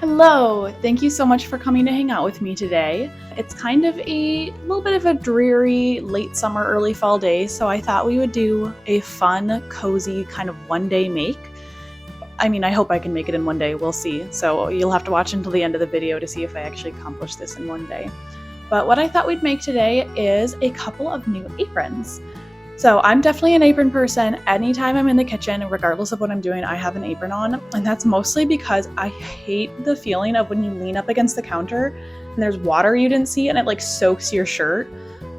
Hello! Thank you so much for coming to hang out with me today. It's kind of a little bit of a dreary late summer, early fall day, so I thought we would do a fun, cozy kind of one-day make. I mean, I hope I can make it in one day, we'll see. So you'll have to watch until the end of the video to see if I actually accomplish this in one day. But what I thought we'd make today is a couple of new aprons. So I'm definitely an apron person. Anytime I'm in the kitchen, regardless of what I'm doing, I have an apron on. And that's mostly because I hate the feeling of when you lean up against the counter and there's water you didn't see and it like soaks your shirt.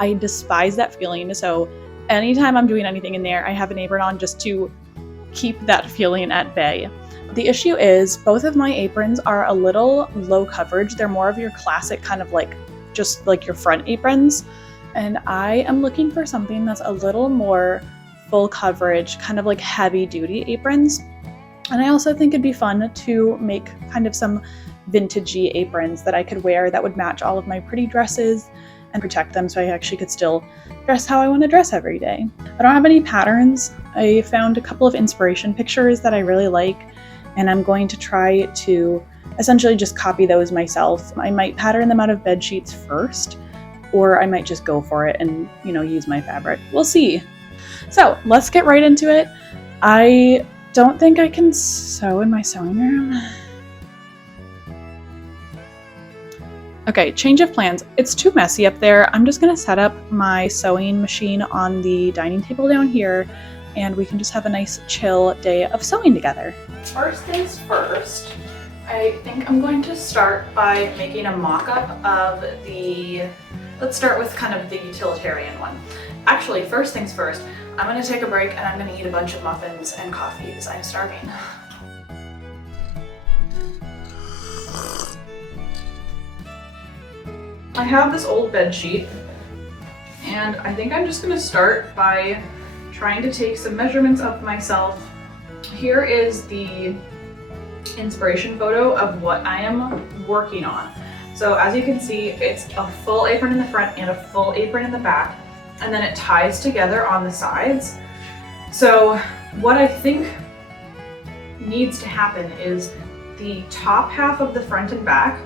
I despise that feeling. So anytime I'm doing anything in there, I have an apron on just to keep that feeling at bay. The issue is both of my aprons are a little low coverage. They're more of your classic kind of like just like your front aprons. And I am looking for something that's a little more full coverage, kind of like heavy duty aprons. And I also think it'd be fun to make kind of some vintagey aprons that I could wear that would match all of my pretty dresses and protect them so I actually could still dress how I want to dress every day. I don't have any patterns. I found a couple of inspiration pictures that I really like, and I'm going to try to essentially just copy those myself. I might pattern them out of bed sheets first, or I might just go for it and, use my fabric. We'll see. So let's get right into it. I don't think I can sew in my sewing room. Okay, change of plans. It's too messy up there. I'm just gonna set up my sewing machine on the dining table down here, and we can just have a nice chill day of sewing together. First things first, I think I'm going to start by making a mock-up of let's start with kind of the utilitarian one. Actually, first things first, I'm gonna take a break and I'm gonna eat a bunch of muffins and coffee because I'm starving. I have this old bed sheet, and I think I'm just gonna start by trying to take some measurements of myself. Here is the inspiration photo of what I am working on. So as you can see, it's a full apron in the front and a full apron in the back, and then it ties together on the sides. So what I think needs to happen is the top half of the front and back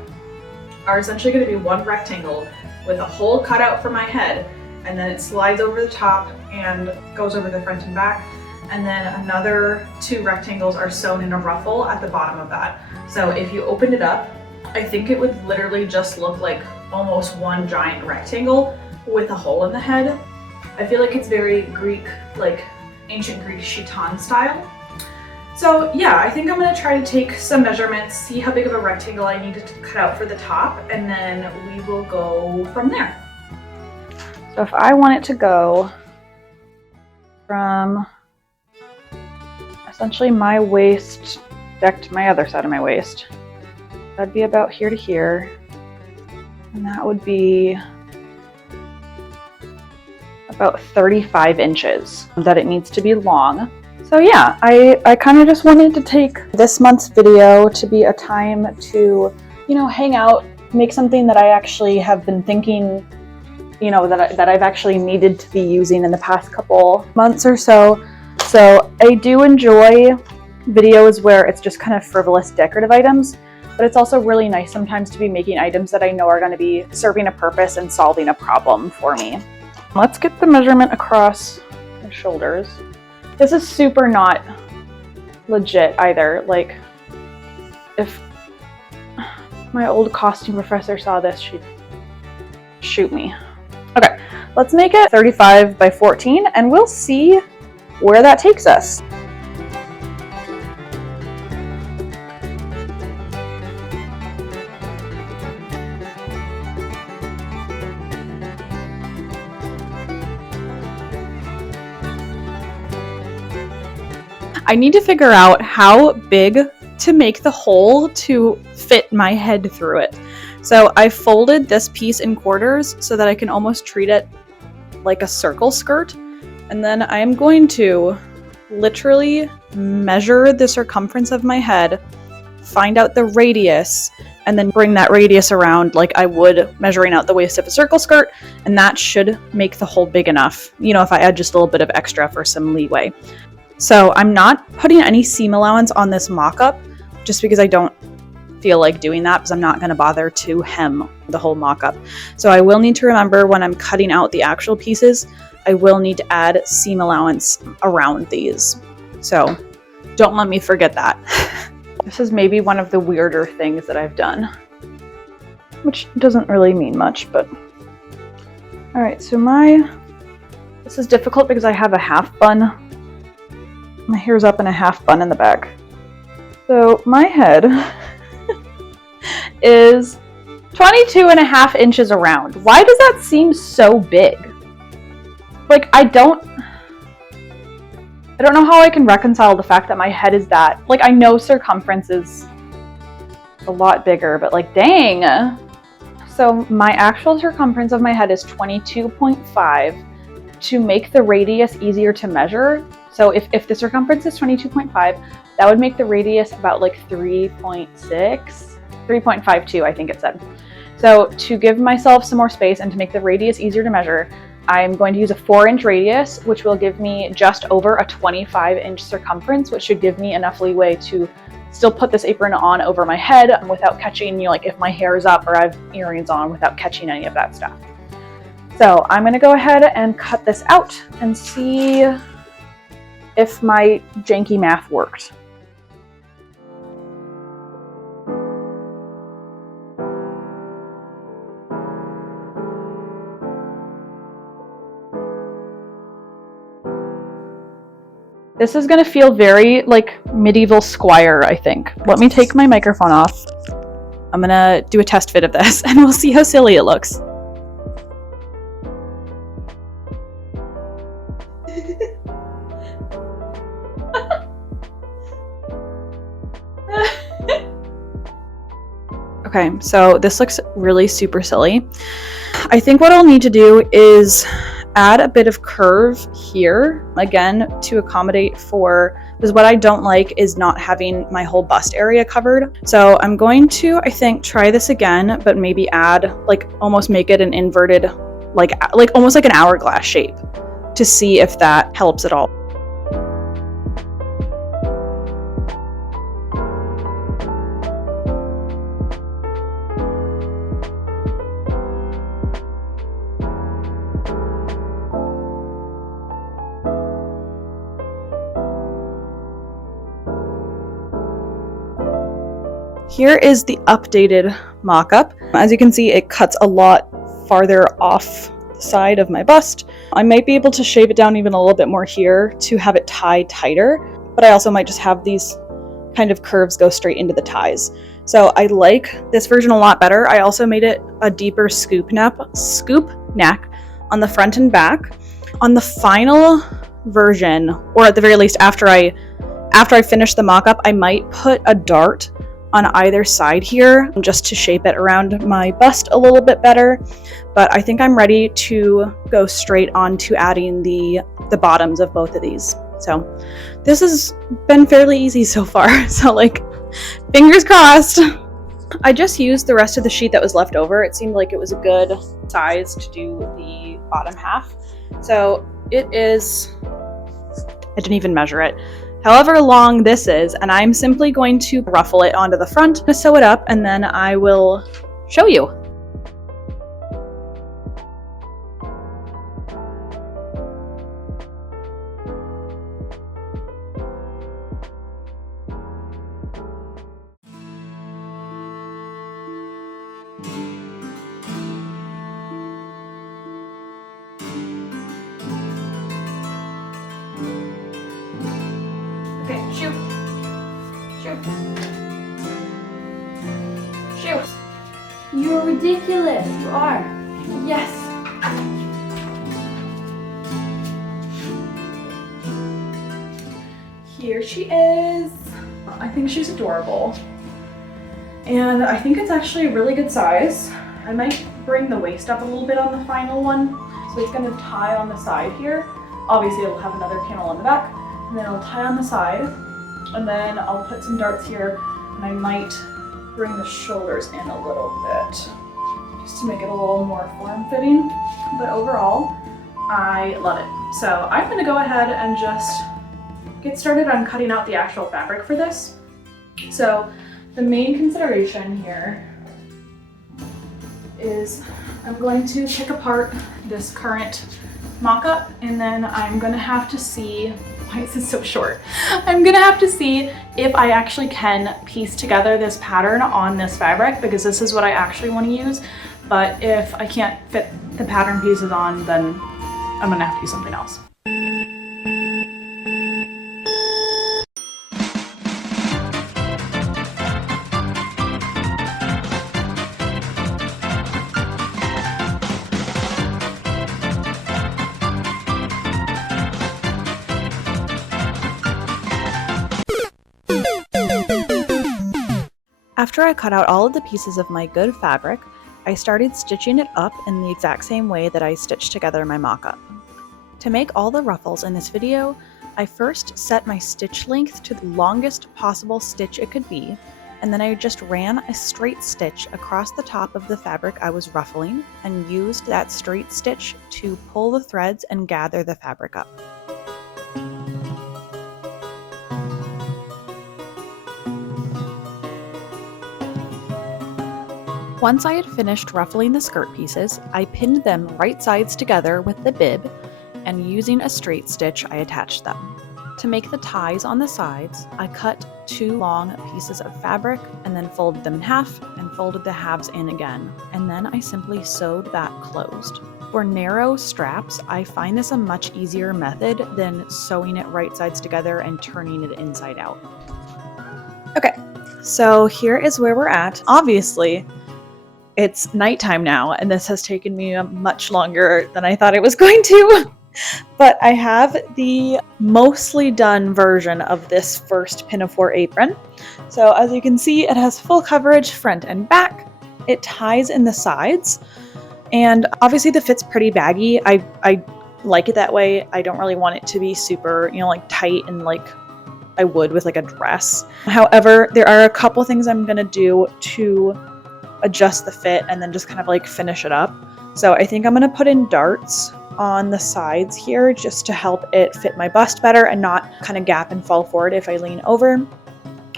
are essentially going to be one rectangle with a hole cut out for my head, and then it slides over the top and goes over the front and back, and then another two rectangles are sewn in a ruffle at the bottom of that. So if you opened it up, I think it would literally just look like almost one giant rectangle with a hole in the head. I feel like it's very Greek, like ancient Greek chiton style. So yeah, I think I'm gonna try to take some measurements, see how big of a rectangle I need to cut out for the top, and then we will go from there. So if I want it to go from essentially my waist back to my other side of my waist, that'd be about here to here, and that would be about 35 inches that it needs to be long. So yeah, I kind of just wanted to take this month's video to be a time to, hang out, make something that I actually have been thinking, that I've actually needed to be using in the past couple months or so. So I do enjoy videos where it's just kind of frivolous decorative items, but it's also really nice sometimes to be making items that I know are going to be serving a purpose and solving a problem for me. Let's get the measurement across the shoulders. This is super not legit either. Like, if my old costume professor saw this, she'd shoot me. Okay, let's make it 35 by 14 and we'll see where that takes us. I need to figure out how big to make the hole to fit my head through it. So I folded this piece in quarters so that I can almost treat it like a circle skirt. And then I'm going to literally measure the circumference of my head, find out the radius, and then bring that radius around like I would measuring out the waist of a circle skirt. And that should make the hole big enough, if I add just a little bit of extra for some leeway. So I'm not putting any seam allowance on this mock-up just because I don't feel like doing that because I'm not going to bother to hem the whole mock-up. So I will need to remember when I'm cutting out the actual pieces, I will need to add seam allowance around these. So don't let me forget that. This is maybe one of the weirder things that I've done, which doesn't really mean much, but all right, so this is difficult because I have a half bun. My hair's up in a half bun in the back. So my head is 22.5 inches around. Why does that seem so big? Like, I don't know how I can reconcile the fact that my head is that. Like, I know circumference is a lot bigger, but like, dang. So my actual circumference of my head is 22.5. To make the radius easier to measure, so if the circumference is 22.5, that would make the radius about like 3.52, I think it said. So to give myself some more space and to make the radius easier to measure, I'm going to use a 4-inch radius, which will give me just over a 25-inch circumference, which should give me enough leeway to still put this apron on over my head without catching, like if my hair is up or I have earrings on, without catching any of that stuff. So I'm going to go ahead and cut this out and see if my janky math worked. This is going to feel very like medieval squire, I think. Let me take my microphone off. I'm going to do a test fit of this and we'll see how silly it looks. Okay, so this looks really super silly. I think what I'll need to do is add a bit of curve here, again, to accommodate for, because what I don't like is not having my whole bust area covered. So I'm going to, I think, try this again, but maybe add, like, almost make it an inverted, like almost like an hourglass shape to see if that helps at all. Here is the updated mock-up. As you can see, it cuts a lot farther off the side of my bust. I might be able to shave it down even a little bit more here to have it tie tighter, but I also might just have these kind of curves go straight into the ties. So I like this version a lot better. I also made it a deeper scoop neck on the front and back. On the final version, or at the very least after I finish the mock-up, I might put a dart on either side here just to shape it around my bust a little bit better. But I think I'm ready to go straight on to adding the bottoms of both of these. So this has been fairly easy so far. So like, fingers crossed. I just used the rest of the sheet that was left over. It seemed like it was a good size to do the bottom half. So it is, I didn't even measure it, however long this is, and I'm simply going to ruffle it onto the front to sew it up, and then I will show you. Okay, shoot. Shoot. Shoot. You're ridiculous. You are. Yes. Here she is. I think she's adorable. And I think it's actually a really good size. I might bring the waist up a little bit on the final one. So it's gonna tie on the side here. Obviously it'll have another panel on the back. And then I'll tie on the side, and then I'll put some darts here, and I might bring the shoulders in a little bit, just to make it a little more form-fitting. But overall, I love it. So I'm gonna go ahead and just get started on cutting out the actual fabric for this. So the main consideration here is I'm going to pick apart this current mock-up, and then I'm gonna have to see, why is this so short? I'm gonna have to see if I actually can piece together this pattern on this fabric, because this is what I actually want to use. But if I can't fit the pattern pieces on, then I'm gonna have to use something else. After I cut out all of the pieces of my good fabric, I started stitching it up in the exact same way that I stitched together my mock-up. To make all the ruffles in this video, I first set my stitch length to the longest possible stitch it could be, and then I just ran a straight stitch across the top of the fabric I was ruffling and used that straight stitch to pull the threads and gather the fabric up. Once I had finished ruffling the skirt pieces, I pinned them right sides together with the bib, and using a straight stitch, I attached them. To make the ties on the sides, I cut 2 long pieces of fabric and then folded them in half and folded the halves in again, and then I simply sewed that closed. For narrow straps, I find this a much easier method than sewing it right sides together and turning it inside out. Okay, so here is where we're at. Obviously, it's nighttime now, and this has taken me much longer than I thought it was going to. But I have the mostly done version of this first Pinafore apron. So as you can see, it has full coverage front and back. It ties in the sides, and obviously the fit's pretty baggy. I like it that way. I don't really want it to be super, like tight and like I would with like a dress. However, there are a couple things I'm gonna do to adjust the fit and then just kind of like finish it up. So I think I'm going to put in darts on the sides here just to help it fit my bust better and not kind of gap and fall forward if I lean over.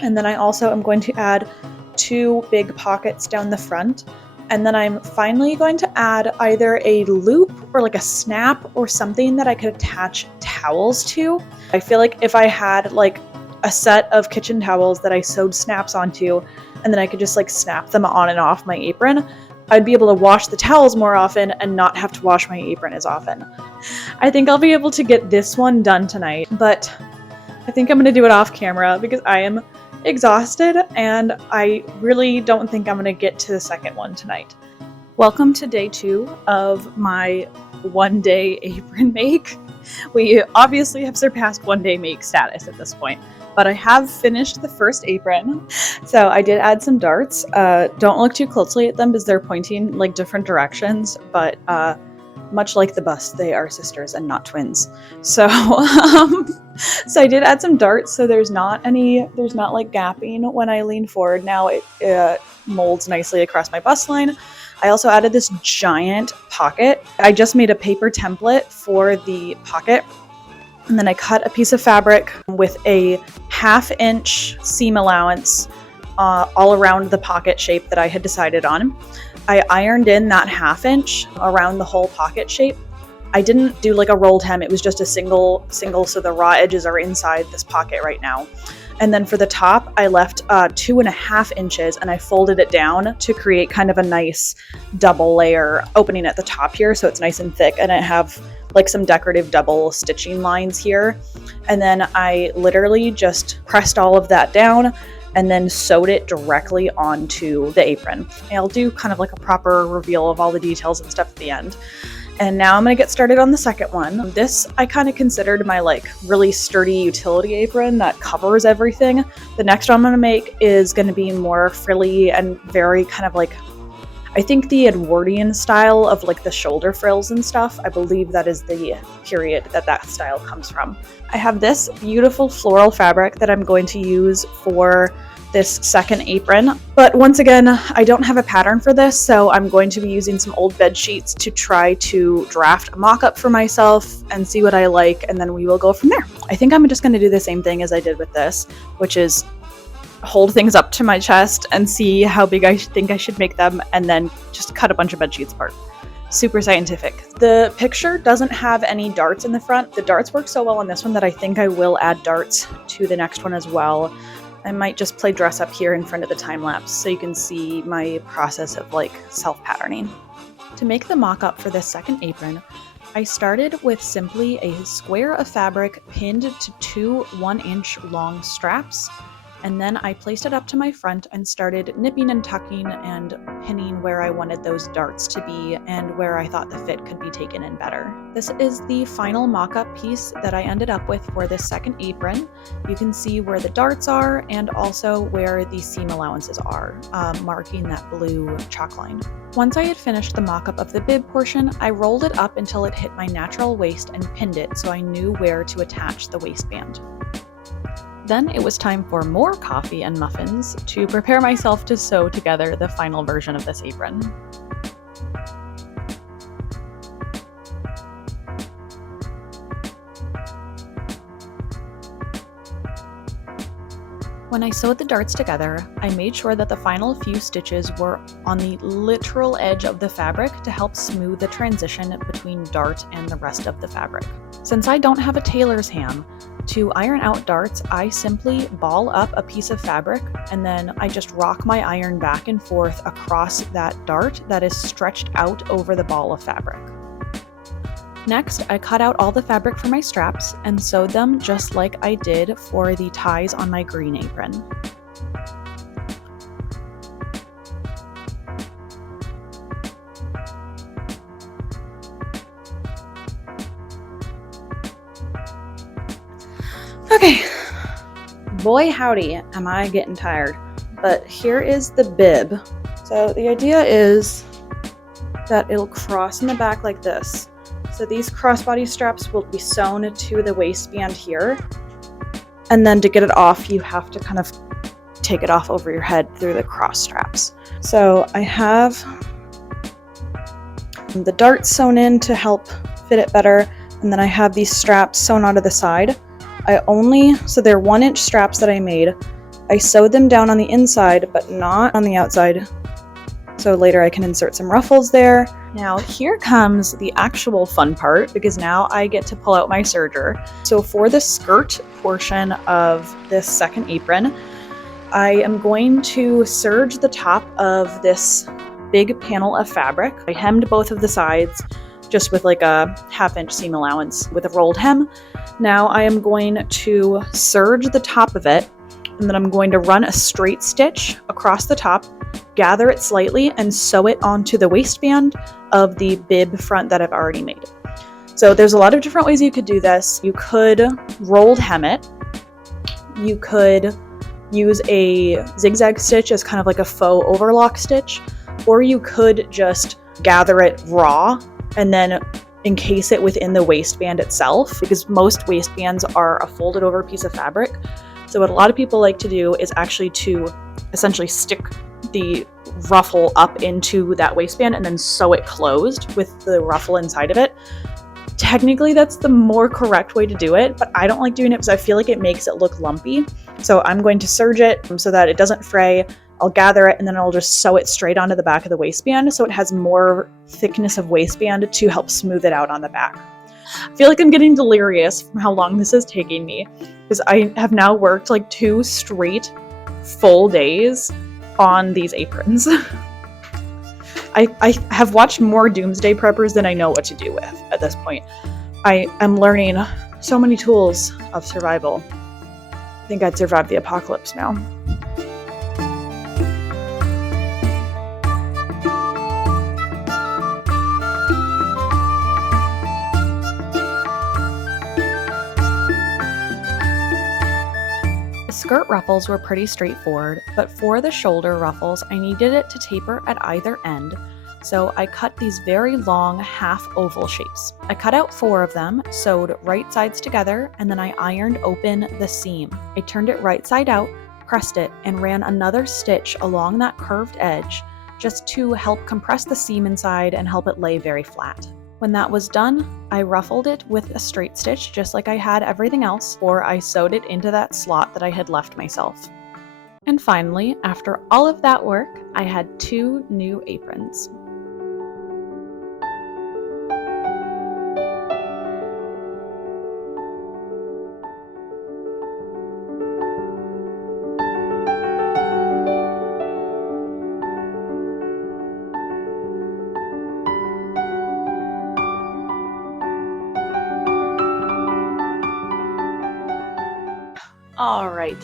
And then I also am going to add 2 big pockets down the front. And then I'm finally going to add either a loop or like a snap or something that I could attach towels to. I feel like if I had like a set of kitchen towels that I sewed snaps onto, and then I could just like snap them on and off my apron, I'd be able to wash the towels more often and not have to wash my apron as often. I think I'll be able to get this one done tonight, but I think I'm going to do it off camera because I am exhausted and I really don't think I'm going to get to the second one tonight. Welcome to day 2 of my 1-day apron make. We obviously have surpassed 1-day make status at this point, but I have finished the first apron. So I did add some darts. Don't look too closely at them because they're pointing like different directions, but much like the bust, they are sisters and not twins. So so I did add some darts, so there's not like gapping when I lean forward. Now it molds nicely across my bust line. I also added this giant pocket. I just made a paper template for the pocket, and then I cut a piece of fabric with a 1/2 inch seam allowance all around the pocket shape that I had decided on. I ironed in that 1/2 inch around the whole pocket shape. I didn't do like a rolled hem, it was just a single, so the raw edges are inside this pocket right now. And then for the top, I left 2.5 inches and I folded it down to create kind of a nice double layer opening at the top here, so it's nice and thick, and I have like some decorative double stitching lines here. And then I literally just pressed all of that down and then sewed it directly onto the apron. I'll do kind of like a proper reveal of all the details and stuff at the end. And now I'm gonna get started on the second one. This I kind of considered my like really sturdy utility apron that covers everything. The next one I'm gonna make is gonna be more frilly and very kind of like, I think the Edwardian style of like the shoulder frills and stuff. I believe that is the period that style comes from. I have this beautiful floral fabric that I'm going to use for this second apron, but once again, I don't have a pattern for this, so I'm going to be using some old bed sheets to try to draft a mock-up for myself and see what I like, and then we will go from there. I think I'm just going to do the same thing as I did with this, which is hold things up to my chest and see how big I think I should make them, and then just cut a bunch of bed sheets apart. Super scientific. The picture doesn't have any darts in the front. The darts work so well on this one that I think I will add darts to the next one as well. I might just play dress up here in front of the time lapse so you can see my process of like self-patterning. To make the mock-up for this second apron, I started with simply a square of fabric pinned to two 1-inch long straps, and then I placed it up to my front and started nipping and tucking and pinning where I wanted those darts to be and where I thought the fit could be taken in better. This is the final mock-up piece that I ended up with for this second apron. You can see where the darts are and also where the seam allowances are, marking that blue chalk line. Once I had finished the mock-up of the bib portion, I rolled it up until it hit my natural waist and pinned it so I knew where to attach the waistband. Then it was time for more coffee and muffins to prepare myself to sew together the final version of this apron. When I sewed the darts together, I made sure that the final few stitches were on the literal edge of the fabric to help smooth the transition between dart and the rest of the fabric. Since I don't have a tailor's ham, to iron out darts, I simply ball up a piece of fabric and then I just rock my iron back and forth across that dart that is stretched out over the ball of fabric. Next, I cut out all the fabric for my straps and sewed them just like I did for the ties on my green apron. Okay, boy howdy, am I getting tired. But here is the bib. So the idea is that it'll cross in the back like this. So these crossbody straps will be sewn to the waistband here. And then to get it off, you have to kind of take it off over your head through the cross straps. So I have the darts sewn in to help fit it better. And then I have these straps sewn onto the side. So they're 1-inch straps that I made. I sewed them down on the inside, but not on the outside. So later I can insert some ruffles there. Now here comes the actual fun part, because now I get to pull out my serger. So for the skirt portion of this second apron, I am going to serge the top of this big panel of fabric. I hemmed both of the sides just with like a 1/2-inch seam allowance with a rolled hem. Now I am going to serge the top of it, and then I'm going to run a straight stitch across the top, gather it slightly, and sew it onto the waistband of the bib front that I've already made. So there's a lot of different ways you could do this. You could rolled hem it. You could use a zigzag stitch as kind of like a faux overlock stitch, or you could just gather it raw and then encase it within the waistband itself, because most waistbands are a folded over piece of fabric. So what a lot of people like to do is actually to essentially stick the ruffle up into that waistband and then sew it closed with the ruffle inside of it. Technically, that's the more correct way to do it, but I don't like doing it because I feel like it makes it look lumpy. So I'm going to serge it so that it doesn't fray. I'll gather it and then I'll just sew it straight onto the back of the waistband so it has more thickness of waistband to help smooth it out on the back. I feel like I'm getting delirious from how long this is taking me, because I have now worked like 2 straight full days on these aprons. I have watched more Doomsday Preppers than I know what to do with at this point. I am learning so many tools of survival. I think I'd survive the apocalypse now. Skirt ruffles were pretty straightforward, but for the shoulder ruffles, I needed it to taper at either end, so I cut these very long half oval shapes. I cut out 4 of them, sewed right sides together, and then I ironed open the seam. I turned it right side out, pressed it, and ran another stitch along that curved edge just to help compress the seam inside and help it lay very flat. When that was done, I ruffled it with a straight stitch just like I had everything else, or I sewed it into that slot that I had left myself. And finally, after all of that work, I had 2 new aprons. All right.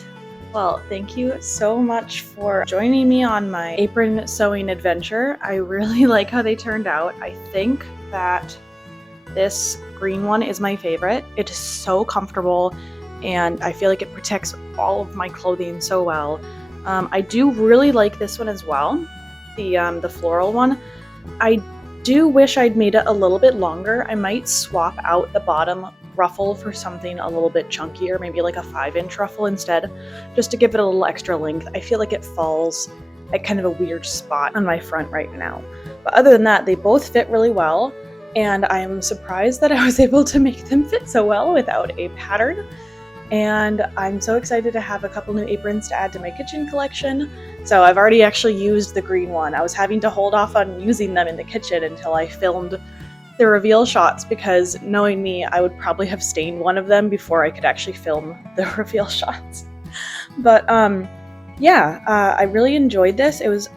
Well, thank you so much for joining me on my apron sewing adventure. I really like how they turned out. I think that this green one is my favorite. It is so comfortable and I feel like it protects all of my clothing so well. I do really like this one as well, the floral one. I do wish I'd made it a little bit longer. I might swap out the bottom ruffle for something a little bit chunkier, maybe like a 5-inch ruffle instead, just to give it a little extra length. I feel like it falls at kind of a weird spot on my front right now. But other than that, they both fit really well, and I'm surprised that I was able to make them fit so well without a pattern. And I'm so excited to have a couple new aprons to add to my kitchen collection. So I've already actually used the green one. I was having to hold off on using them in the kitchen until I filmed the reveal shots, because knowing me, I would probably have stained one of them before I could actually film the reveal shots. But I really enjoyed this. It was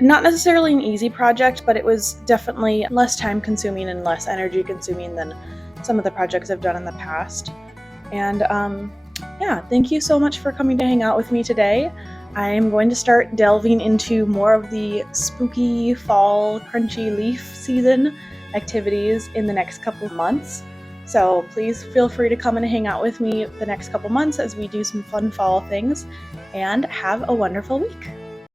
not necessarily an easy project, but it was definitely less time consuming and less energy consuming than some of the projects I've done in the past. And thank you so much for coming to hang out with me today. I'm going to start delving into more of the spooky fall crunchy leaf season activities in the next couple of months. So please feel free to come and hang out with me the next couple months as we do some fun fall things, and have a wonderful week.